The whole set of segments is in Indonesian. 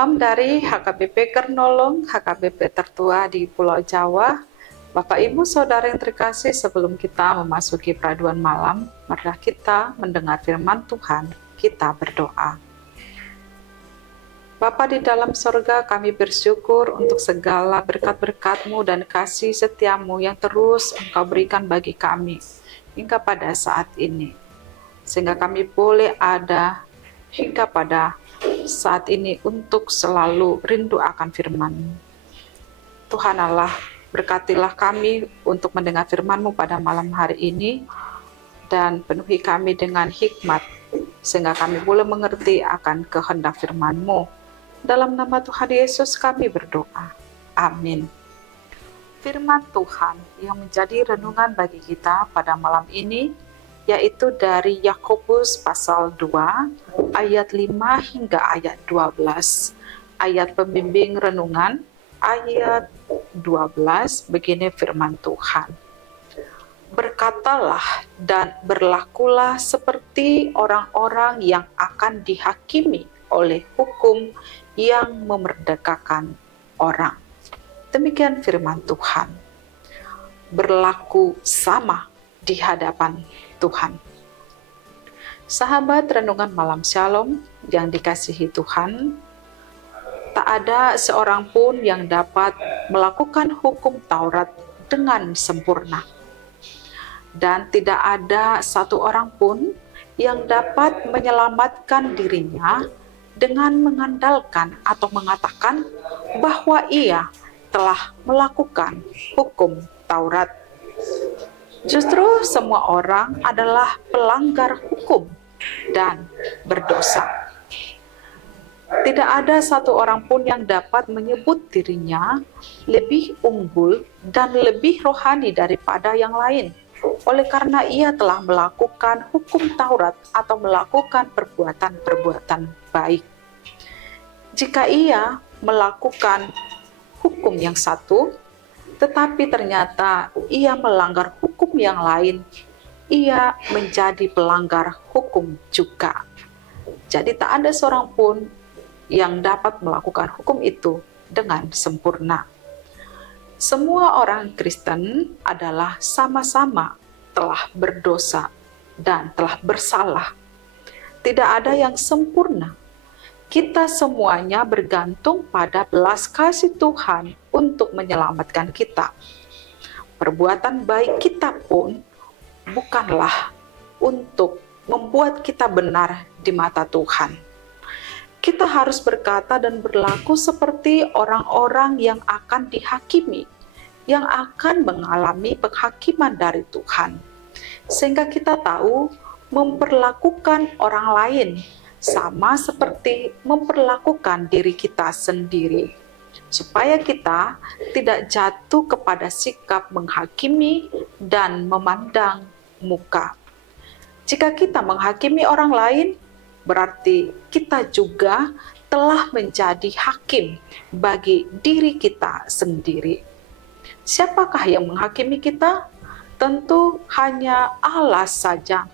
Salam dari HKBP Kernolong, HKBP tertua di Pulau Jawa. Bapak Ibu Saudara yang terkasih, sebelum kita memasuki peraduan malam, marilah kita mendengar firman Tuhan, kita berdoa. Bapa di dalam sorga, kami bersyukur untuk segala berkat-berkat-Mu dan kasih setia-Mu yang terus Engkau berikan bagi kami hingga pada saat ini. Sehingga kami boleh ada hingga pada saat ini untuk selalu rindu akan firman-Mu. Tuhan Allah, berkatilah kami untuk mendengar firman-Mu pada malam hari ini dan penuhi kami dengan hikmat sehingga kami boleh mengerti akan kehendak firman-Mu. Dalam nama Tuhan Yesus kami berdoa. Amin. Firman Tuhan yang menjadi renungan bagi kita pada malam ini yaitu dari Yakobus pasal 2 ayat 5 hingga ayat 12. Ayat pembimbing renungan ayat 12, begini firman Tuhan. Berkatalah dan berlakulah seperti orang-orang yang akan dihakimi oleh hukum yang memerdekakan orang. Demikian firman Tuhan. Berlaku sama di hadapan Tuhan. Sahabat renungan malam Shalom yang dikasihi Tuhan, tak ada seorang pun yang dapat melakukan hukum Taurat dengan sempurna. Dan tidak ada satu orang pun yang dapat menyelamatkan dirinya dengan mengandalkan atau mengatakan bahwa ia telah melakukan hukum Taurat. Justru semua orang adalah pelanggar hukum dan berdosa. Tidak ada satu orang pun yang dapat menyebut dirinya lebih unggul dan lebih rohani daripada yang lain, oleh karena ia telah melakukan hukum Taurat atau melakukan perbuatan-perbuatan baik. Jika ia melakukan hukum yang satu, tetapi ternyata ia melanggar hukum yang lain, ia menjadi pelanggar hukum juga. Jadi tak ada seorang pun yang dapat melakukan hukum itu dengan sempurna. Semua orang Kristen adalah sama-sama telah berdosa dan telah bersalah. Tidak ada yang sempurna. Kita semuanya bergantung pada belas kasih Tuhan untuk menyelamatkan kita. Perbuatan baik kita pun bukanlah untuk membuat kita benar di mata Tuhan. Kita harus berkata dan berlaku seperti orang-orang yang akan dihakimi, yang akan mengalami penghakiman dari Tuhan. Sehingga kita tahu memperlakukan orang lain sama seperti memperlakukan diri kita sendiri, supaya kita tidak jatuh kepada sikap menghakimi dan memandang muka. Jika kita menghakimi orang lain, berarti kita juga telah menjadi hakim bagi diri kita sendiri. Siapakah yang menghakimi kita? Tentu hanya Allah saja.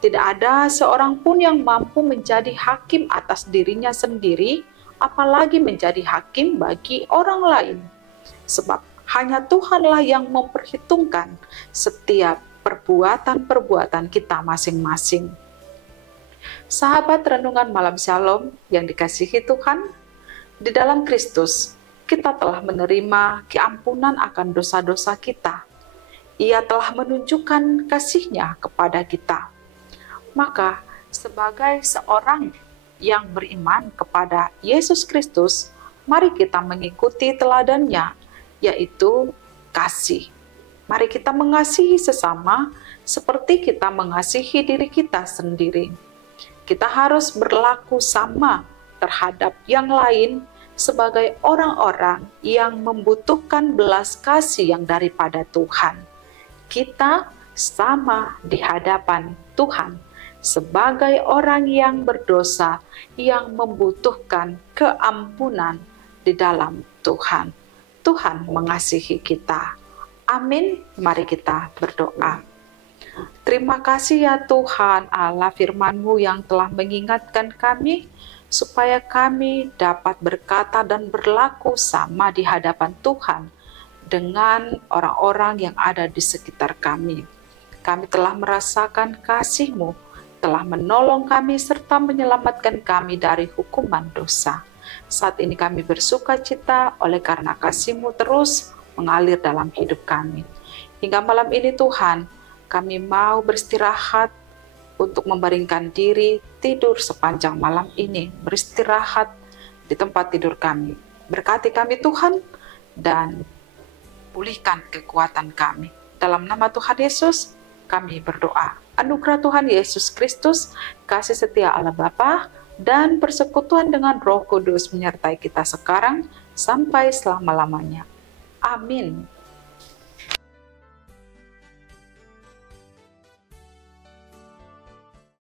Tidak ada seorang pun yang mampu menjadi hakim atas dirinya sendiri, apalagi menjadi hakim bagi orang lain. Sebab hanya Tuhanlah yang memperhitungkan setiap perbuatan-perbuatan kita masing-masing. Sahabat renungan malam Shalom yang dikasihi Tuhan, di dalam Kristus kita telah menerima keampunan akan dosa-dosa kita. Ia telah menunjukkan kasih-Nya kepada kita. Maka, sebagai seorang yang beriman kepada Yesus Kristus, mari kita mengikuti teladan-Nya, yaitu kasih. Mari kita mengasihi sesama seperti kita mengasihi diri kita sendiri. Kita harus berlaku sama terhadap yang lain sebagai orang-orang yang membutuhkan belas kasih yang daripada Tuhan. Kita sama di hadapan Tuhan sebagai orang yang berdosa yang membutuhkan keampunan di dalam Tuhan. Tuhan mengasihi kita. Amin. Mari kita berdoa. Terima kasih ya Tuhan Allah, firman-Mu yang telah mengingatkan kami supaya kami dapat berkata dan berlaku sama di hadapan Tuhan dengan orang-orang yang ada di sekitar kami. Kami telah merasakan kasih-Mu, telah menolong kami serta menyelamatkan kami dari hukuman dosa. Saat ini kami bersuka cita oleh karena kasih-Mu terus mengalir dalam hidup kami. Hingga malam ini Tuhan, kami mau beristirahat untuk membaringkan diri, tidur sepanjang malam ini, beristirahat di tempat tidur kami. Berkati kami Tuhan, dan pulihkan kekuatan kami. Dalam nama Tuhan Yesus, kami berdoa. Anugerah Tuhan Yesus Kristus, kasih setia Allah Bapa, dan persekutuan dengan Roh Kudus menyertai kita sekarang sampai selama-lamanya. Amin.